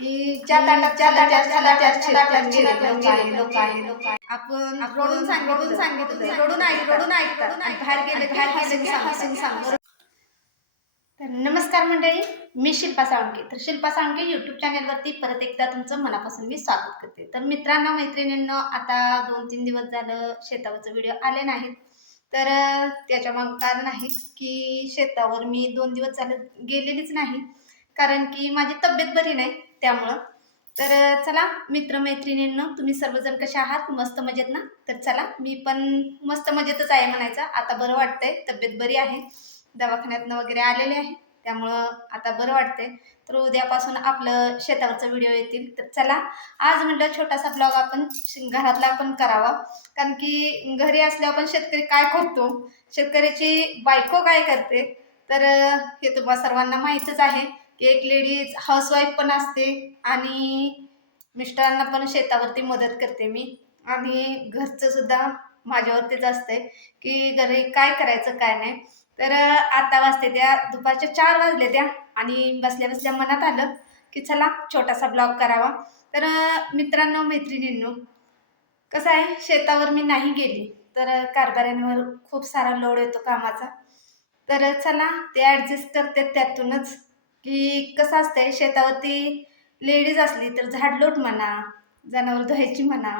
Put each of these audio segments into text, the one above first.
की ज्या ताटात लोक आहे आपण रडून सांगितलं रडून ऐकतात बाहेर गेले हसून सांगतात. तर नमस्कार मंडळी, मी शिल्पा साळुंखे. तर शिल्पा साळुंखे यूट्यूब चॅनलवरती परत एकदा तुमचं मनापासून मी स्वागत करते. तर मित्रांनो मैत्रिणींनो, आता 2-3 दिवस झालं शेतावरचं व्हिडिओ आले नाहीत. तर त्याच्या मागं कारण आहे की शेतावर मी 2 दिवस झालं गेलेलीच नाही, कारण की माझी तब्येत बरी नाही त्यामुळं. तर चला मित्रमैत्रिणींनो, तुम्ही सर्वजण कसे आहात? मस्त मजेत ना? तर चला मी पण मस्त मजेतच आहे म्हणायचं. आता बरं वाटतंय, तब्येत बरी आहे, दवाखान्यातनं वगैरे आलेले आहे, त्यामुळं आता बरं वाटतंय. तर उद्यापासून आपलं शेतावरचं व्हिडिओ येतील. तर चला आज म्हटलं छोटासा ब्लॉग आपण घरातला पण करावा, कारण की घरी असल्यावर पण शेतकरी काय करतो, शेतकऱ्याची बायको काय करते, तर हे तुम्हाला सर्वांना माहीतच आहे की एक लेडीज हाऊसवाईफ पण असते आणि मिस्टरांना पण शेतावरती मदत करते मी. आणि घरचं सुद्धा माझ्यावरतीच असतंय की घरी काय करायचं काय नाही. तर आता वाजते त्या दुपारच्या 4 वाजले त्या, आणि बसल्या बसल्या मनात आलं की चला छोटासा ब्लॉग करावा. तर मित्रांनो मैत्रिणींनो, कसं आहे, शेतावर मी नाही गेली तर कारभाऱ्यांवर खूप सारा लोड येतो कामाचा. तर चला ते ॲडजस्ट करते त्यातूनच, की कसं असतंय शेतावरती लेडीज असली तर झाडलोट म्हणा, जनावर धुवायची म्हणा,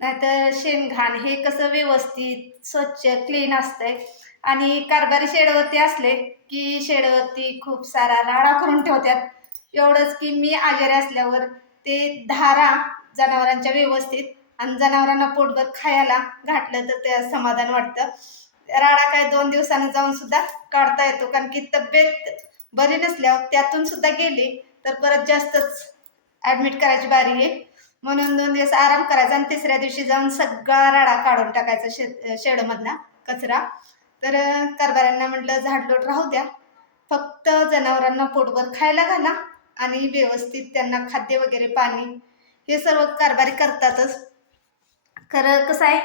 नाहीतर शेणघाण हे कसं व्यवस्थित स्वच्छ क्लीन असतंय. आणि कारभारी शेडवरती असले की शेडवरती खूप सारा राडा करून ठेवतात. एवढंच की मी आजारी असल्यावर ते धारा जनावरांच्या व्यवस्थित आणि जनावरांना पोटभर खायला घातलं तर ते समाधान वाटतं. राडा काय 2 दिवसानं जाऊन सुद्धा काढता येतो, कारण की तब्येत बरी नसल्यावर त्यातून सुद्धा गेली तर परत जास्तच ॲडमिट करायची बारी आहे. म्हणून 2 दिवस आराम करायचा आणि तिसऱ्या दिवशी जाऊन सगळा राडा काढून टाकायचा शेडमधला कचरा. तर कारभाऱ्यांना म्हटलं झाडलोट राहू द्या, फक्त जनावरांना पोटभर खायला घाला आणि व्यवस्थित त्यांना खाद्य वगैरे पाणी हे सर्व कारभारी करतातच. खरं कसं आहे,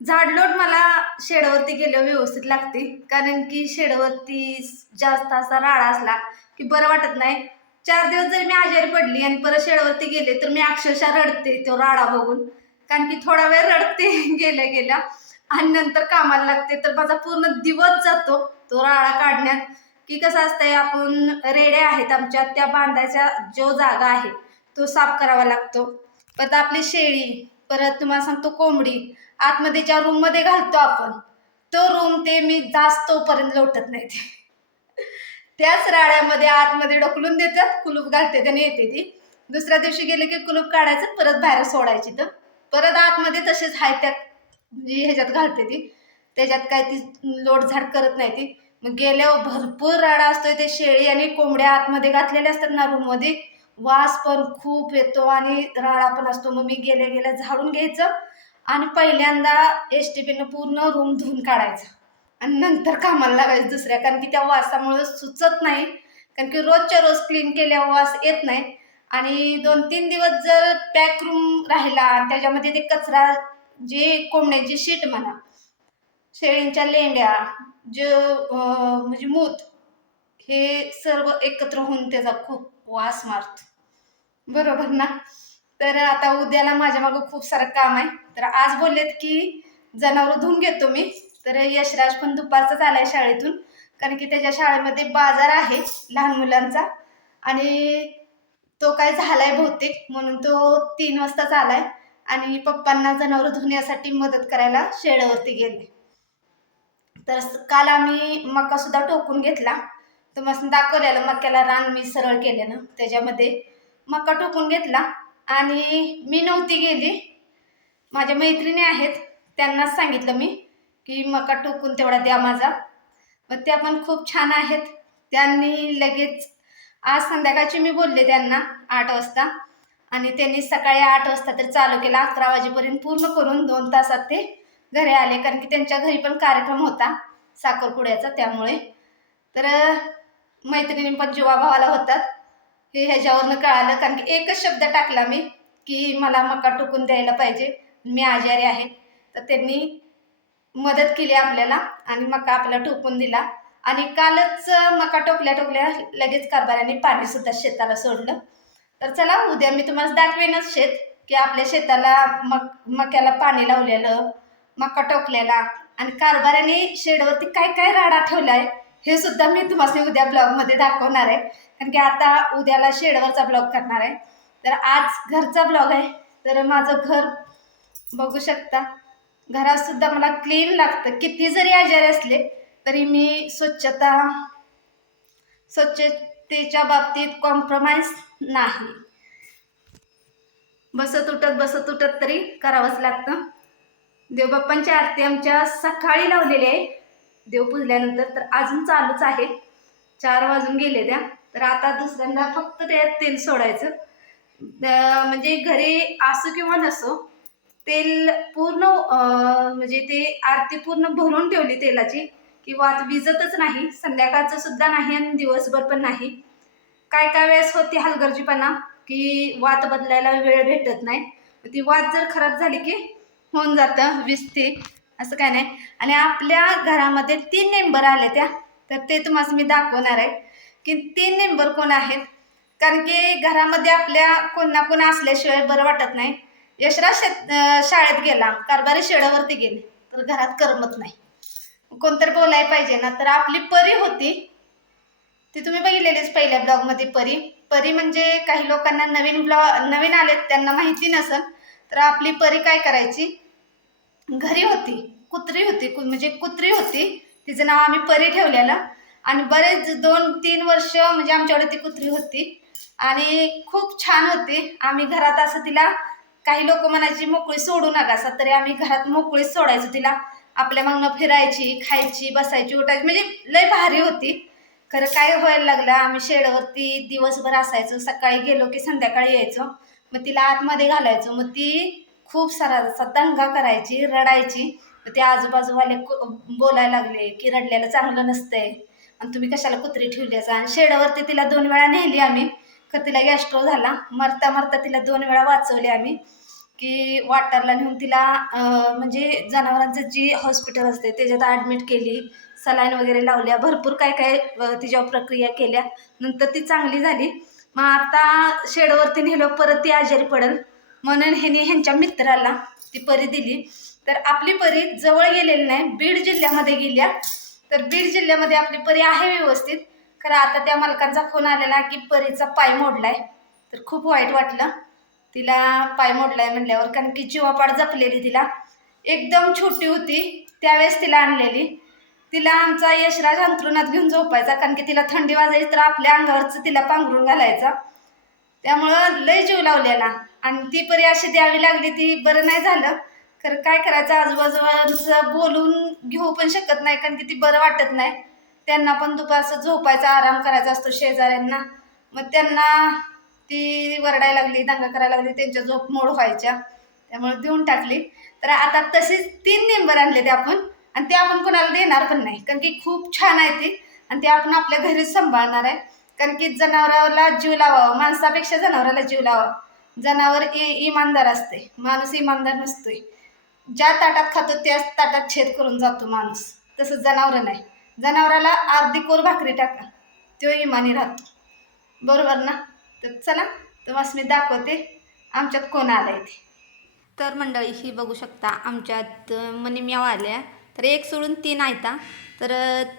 झाडलोट मला शेडवरती गेल्यावर व्यवस्थित लागते, कारण की शेडवरती जास्त असा राडा असला की बरं वाटत नाही. 4 दिवस जरी मी आजारी पडली आणि परत शेडवरती गेले तर मी अक्षरशः रडते तो राडा बघून, कारण की थोडा वेळ रडते गेल्या गेल्या आणि नंतर कामाला लागते. तर माझा पूर्ण दिवस जातो तो राडा काढण्यात. की कसं असतंय, आपण रेड्या आहेत आमच्या, त्या बांधायचा जो जागा आहे तो साफ करावा लागतो. परत आपली शेळी, परत तुम्हाला सांगतो कोंबडी आतमध्ये ज्या रूममध्ये घालतो आपण, तो रूम ते मी जास्त तोपर्यंत लोटत नाही ते त्याच राड्यामध्ये आतमध्ये ढकलून देतात, कुलूप घालते त्याने येते ती. दुसऱ्या दिवशी गेले की कुलूप काढायचं, परत बाहेर सोडायची, तर परत आतमध्ये तसेच हाय त्या म्हणजे ह्याच्यात घालते ती, त्याच्यात काय ती लोटझाट करत नाही ती. मग गेल्यावर भरपूर राडा असतोय, ते शेळी आणि कोंबड्या आतमध्ये घातलेल्या असतात ना रूममध्ये, वास पण खूप येतो आणि राडा पण असतो. मग मी गेल्या गेल्या झाडून घ्यायचं आणि पहिल्यांदा एसटीपीनं पूर्ण रूम धुवून काढायचा आणि नंतर कामाला लागायचं दुसऱ्या, कारण की त्या वासामुळे सुचत नाही, कारण की रोजच्या रोज क्लीन केल्यावर वास येत नाही. आणि 2-3 दिवस जर पॅक रूम राहिला त्याच्यामध्ये ते कचरा, जे कोंबड्यांची शीट म्हणा, शेळींच्या लेंड्या, जो म्हणजे मूत, हे सर्व एकत्र होऊन त्याचा खूप वास मारतो, बरोबर ना? तर आता उद्याला माझ्या मागं खूप सारं काम आहे. तर आज बोललेत की जनावर धुवून घेतो मी. तर यशराज पण दुपारचाच आलाय शाळेतून, कारण की त्याच्या शाळेमध्ये बाजार आहे लहान मुलांचा, आणि तो काय झालाय बहुतेक, म्हणून तो 3 वाजताच आलाय. आणि पप्पांना जनावर धुण्यासाठी मदत करायला शेडावरती गेले. तर काल आम्ही मका सुद्धा टोकून घेतला, तर मस्त दाखवलेलं मक्याला रान मी सरळ केलेलं, त्याच्यामध्ये मका टोकून घेतला. आणि मी नव्हती गेली, माझ्या मैत्रिणी आहेत त्यांनाच सांगितलं मी की मका टोकून तेवढा द्या माझा. मग त्या पण खूप छान आहेत, त्यांनी लगेच आज संध्याकाळची मी बोलले त्यांना 8 वाजता, आणि त्यांनी सकाळी 8 वाजता तर चालू केला, 11 वाजेपर्यंत पूर्ण करून 2 तासात ते घरी आले, कारण की त्यांच्या घरी पण कार्यक्रम होता साखरपुड्याचा त्यामुळे. तर मैत्रिणी पण जीवाभावाला होतात हे ह्याच्यावरनं कळालं, कारण की एकच शब्द टाकला मी की मला मका टोकून द्यायला पाहिजे, मी आजारी आहे. तर त्यांनी मदत केली आपल्याला आणि मका आपल्याला टोकून दिला. आणि कालच मका टोकल्या टोकल्या लगेच कारभाऱ्याने पाणी सुद्धा शेताला सोडलं. तर चला उद्या मी तुम्हाला दाखवेनच शेत, की आपल्या शेताला मक्याला पाणी लावलेलं, मका टोकलेला आणि कारभाराने शेडवरती काय काय राडा ठेवलाय हे सुद्धा मी तुम्हाला उद्या ब्लॉगमध्ये दाखवणार आहे. कारण की आता उद्याला शेडवरचा ब्लॉग करणार आहे. तर आज घरचा ब्लॉग आहे. तर माझं घर बघू शकता. घरात सुद्धा मला क्लीन लागतं. किती जरी आजारी असले तरी मी स्वच्छतेच्या बाबतीत कॉम्प्रोमाइज नाही. बसत उठत तरी करावंच लागतं. देवबाप्पांची आरती आमच्या सकाळी लावलेली आहे देव पुजल्यानंतर, तर अजून चालूच आहे. 4 वाजून गेले त्या. तर आता दुसऱ्यांदा फक्त त्यात तेल सोडायचं. म्हणजे घरी असो किंवा नसो तेल पूर्ण म्हणजे ते आरती पूर्ण भरून ठेवली तेलाची, की वात विजतच नाही. संध्याकाळचं सुद्धा नाही आणि दिवसभर पण नाही. काय काय वेळेस होती हलगर्जीपणा, की वात बदलायला वेळ भेटत नाही. ती वात जर खराब झाली की होऊन जातं विजते, असं काय नाही. आणि आपल्या घरामध्ये 3 मेंबर आले त्या, तर ते तुम्हाला मी दाखवणार आहे की 3 मेंबर कोण आहेत. कारण की घरामध्ये आपल्या कोण ना कोण असल्याशिवाय बरं वाटत नाही. यशराज शाळेत गेला, कारभारी शेडावरती गेले, तर घरात करमत नाही. कोणतरी बोलायला पाहिजे ना. तर आपली परी होती, ती तुम्ही बघितलेलीच पहिल्या ब्लॉगमध्ये. परी म्हणजे काही लोकांना नवीन आलेत त्यांना माहिती नसेल. तर आपली परी काय करायची, घरी होती, कुत्री होती, म्हणजे कुत्री होती. तिचं नाव आम्ही परी ठेवलेलं. आणि बरेच 2-3 वर्ष म्हणजे आमच्याकडे ती कुत्री होती आणि खूप छान होती. आम्ही घरात असं तिला, काही लोक म्हणायची मोकळी सोडू नका, तरी आम्ही घरात मोकळीच सोडायचो तिला. आपल्या मागणं फिरायची, खायची, बसायची, उठायची, म्हणजे लय भारी होती. खरं काय व्हायला लागलं, आम्ही शेडवरती दिवसभर असायचो, सकाळी गेलो की संध्याकाळी यायचो. मग तिला आतमध्ये घालायचो. मग ती खूप सारा दंगा करायची, रडायची. मग ते आजूबाजूवाले बोलायला लागले की रडलेलं चांगलं नसतंय आणि तुम्ही कशाला कुत्री ठेवली असं. आणि शेडावरती तिला 2 वेळा नेली आम्ही, तर तिला गॅस्ट्रो झाला. मरता तिला 2 वेळा वाचवले आम्ही, की वाटारला नेऊन तिला म्हणजे जनावरांचं जी हॉस्पिटल असते त्याच्यात ॲडमिट केली, सलाईन वगैरे लावल्या, भरपूर काय काय तिच्यावर प्रक्रिया केल्या. नंतर ती चांगली झाली. मग आता शेडवरती नेलं, परत ती आजारी पडेल म्हणून ह्यांच्या मित्राला ती परी दिली. तर आपली परी जवळ गेलेली नाही, बीड जिल्ह्यामध्ये गेल्या. तर बीड जिल्ह्यामध्ये आपली परी आहे व्यवस्थित. खरं आता त्या मालकांचा फोन आलेला की परीचा पाय मोडलाय. तर खूप वाईट वाटलं. तिला पाय मोडलाय म्हणल्यावर, कारण की जीवापाड जपलेली तिला. एकदम छोटी होती त्यावेळेस तिला आणलेली. तिला आमचा यशराज अंथरुणात घेऊन झोपायचा, कारण की तिला थंडी वाजायची तर आपल्या अंगावरचं तिला पांघरून घालायचा. त्यामुळं लय जीव लावलेला. आणि ती परी अशी द्यावी लागली, ती बरं नाही झालं. खरं काय करायचं, आजूबाजूचं बोलून घेऊ पण शकत नाही, कारण की ती बरं वाटत नाही. त्यांना पण दुपारचं झोपायचा, आराम करायचा असतो शेजाऱ्यांना. मग त्यांना ती वरडायला लागली, दंगा करायला लागली, त्यांच्या झोप मोड व्हायच्या. त्यामुळे देऊन टाकली. तर आता तसेच 3 मेंबर आणले ते आपण, आणि ते आपण कोणाला देणार पण नाही, कारण की खूप छान आहे ती. आणि ते आपण आपल्या घरीच सांभाळणार आहे. कारण की जनावराला जीव लावावा, माणसापेक्षा जनावराला जीव लावावा. जनावर इमानदार असते, माणूस इमानदार नसतोय. ज्या ताटात खातो त्याच ताटात छेद करून जातो माणूस. तसं जनावर नाही. जनावराला अर्धी कोर भाकरी टाका, तो इमानी राहतो. बरोबर ना. तर चला तुम्हाला मी दाखवते आमच्यात कोण आलंय ते. तर मंडळी ही बघू शकता, आमच्यात मनीम्याव आल्या. तर 1 सोडून 3 आहेत. तर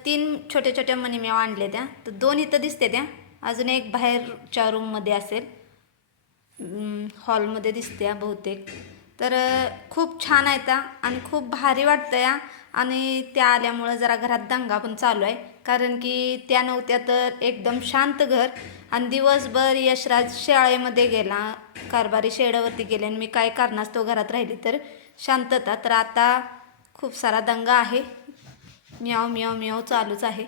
3 छोट्या छोट्या मनीम्याव आणले त्या. तर 2 इथं दिसते त्या, अजून एक बाहेरच्या रूममध्ये असेल, हॉलमध्ये दिसते बहुतेक. तर खूप छान आहेत आणि खूप भारी वाटतं या. आणि त्या आल्यामुळं जरा घरात दंगा पण चालू आहे, कारण की त्या नव्हत्या तर एकदम शांत घर. आणि दिवसभर यशराज शाळेमध्ये गेला, कारभारी शेडावरती गेले, आणि मी काय कारणास्तव घरात राहिली तर शांतता. तर आता खूप सारा दंगा आहे, म्याव म्याव म्याव चालूच आहे.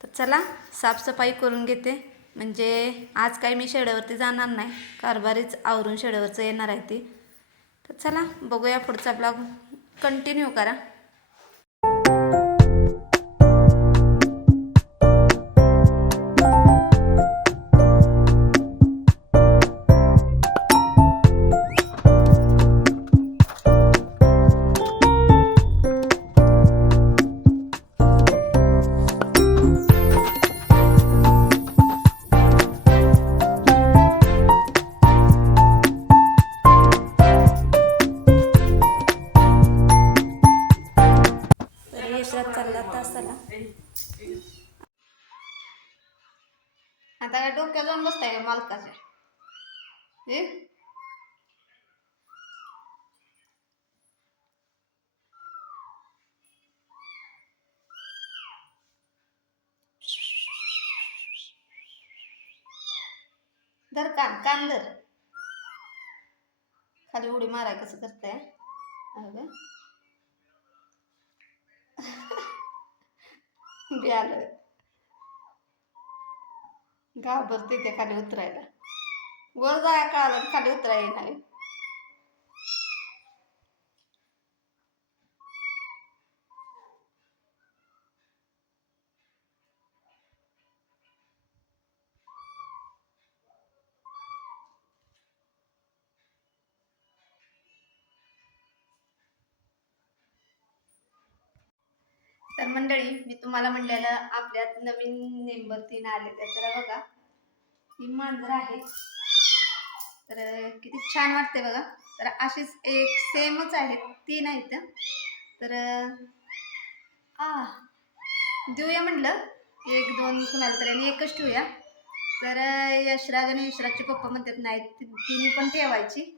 तर चला साफसफाई करून घेते, म्हणजे आज काही मी शेडावरती जाणार नाही, कारभारीच आवरून शेडावरचं येणार आहे ती. तर चला बघूया, पुढचा ब्लॉग कंटिन्यू करा. माझ्या हे धर कान धर खाली उडी माराय कसं करताय अगं बी आलं घाबरते ते खाली उतरायला वर जाया कळालं खाली उतराय येणार तर मंडळी मी तुम्हाला म्हणलेलं आपल्यात नवीन मेंबर 3 आले तर बघा ही मांजर आहे तर किती छान वाटते बघा तर अशीच एक सेमच आहेत 3 आहेत तर देऊया म्हणलं 1 2 कुणाला तरी आणि एकच ठेवूया तर यशराज आणि यशराजचे पप्पा म्हणतात नाही तिन्ही पण ठेवायची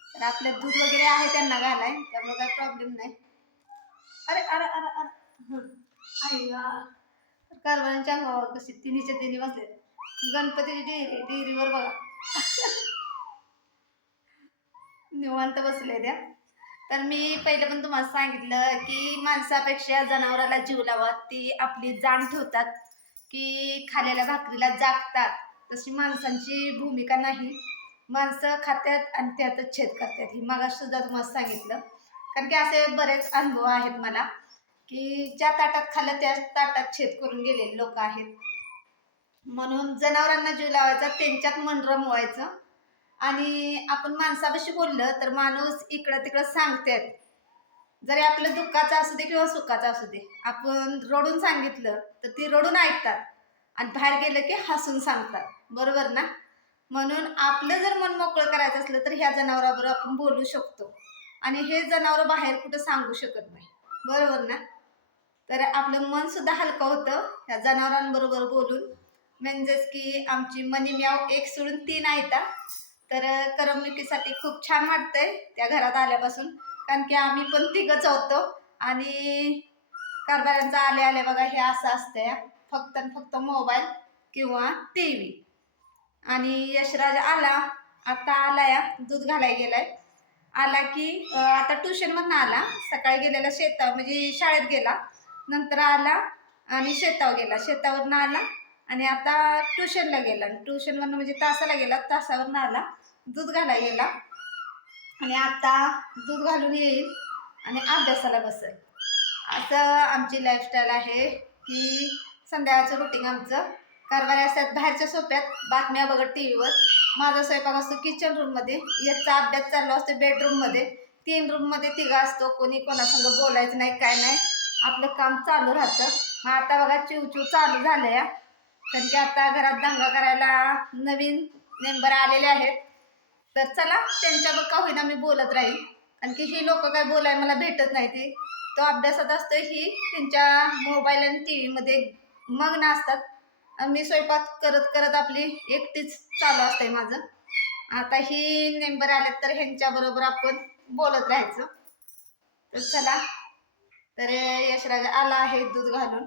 तर आपल्यात दूध वगैरे आहे त्यांना घालाय त्यामुळे काही प्रॉब्लेम नाही अरे अरे अरे अरे आई कारभारांच्या अंगावर कशी तिन्हीच्या तिन्ही बसले गणपतीची डेअरीवर बघा निवांत बसले त्या तर मी पहिलं पण तुम्हाला सांगितलं की माणसापेक्षा जनावराला जीव लावा ती आपली जाण ठेवतात की खाल्लेल्या भाकरीला जागतात तशी माणसांची भूमिका नाही माणसं खात्यात आणि त्यातच छेद करतात ही मागास सुद्धा तुम्हाला सांगितलं कारण की असे बरेच अनुभव आहेत मला की ज्या ताटात खाल्लं त्या ताटात छेद करून गेलेले लोक आहेत म्हणून जनावरांना जीव लावायचा त्यांच्यात मन रमवायचं आणि आपण माणसापाशी बोललं तर माणूस इकडं तिकडं सांगतात जरी आपलं दुःखाचं असू दे किंवा सुखाचं असू दे आपण रडून सांगितलं तर ती रडून ऐकतात आणि बाहेर गेलं की हसून सांगतात बरोबर ना म्हणून आपलं जर मन मोकळं करायचं असलं तर ह्या जनावराबरोबर आपण बोलू शकतो आणि हे जनावर बाहेर कुठं सांगू शकत नाही बरोबर ना तर आपलं मन सुद्धा हलकं होतं ह्या जनावरांबरोबर बोलून म्हणजेच की आमची मनी म्याव 1 सोडून 3 आहेत तर करमणुकीसाठी खूप छान वाटतंय त्या घरात आल्यापासून कारण की आम्ही पण तिघच होतो आणि कारभारांचं आले आले बघा हे असं असतंय फक्त फक्त मोबाईल किंवा TV आणि यशराज आला आता आलाय दूध घालाय गेलाय आला की आता ट्युशनवरनं आला सकाळी गेलेला शेतावर म्हणजे शाळेत गेला नंतर आला आणि शेतावर गेला शेतावरनं आला आणि आता ट्युशनला गेला ट्युशनवरनं म्हणजे तासाला गेला तासावरनं आला दूध घालाय गेला आणि आता दूध घालून येईल आणि अभ्यासाला बसेल असं आमची लाईफस्टाईल आहे की संध्याकाळचं रुटीन आमचं कारभारी असतात बाहेरच्या सोप्यात बातम्या बघत TV वर माझा स्वयंपाक असतो किचन रूममध्ये याचा अभ्यास चालू असतो बेडरूममध्ये 3 रूममध्ये तिघा असतो कोणी कोणासंग बोलायचं नाही काय नाही आपलं काम चालू राहतं मग आता बघा चिवचिव चालू झालं या कारण की आता घरात दंगा करायला नवीन मेंबर आलेले आहेत तर चला त्यांच्यावर का होईना मी बोलत राहील कारण की ही लोक काय बोलाय मला भेटत नाही ती तो अभ्यासात असतो ही त्यांच्या मोबाईल आणि TV मध्ये मग्न असतात मी स्वयंपाक करत करत आपली एकटीच चालू असते माझं आता ही मेंबर आल्यात तर ह्यांच्याबरोबर आपण बोलत राहायचं तर चला तर यशराज आला आहे दूध घालून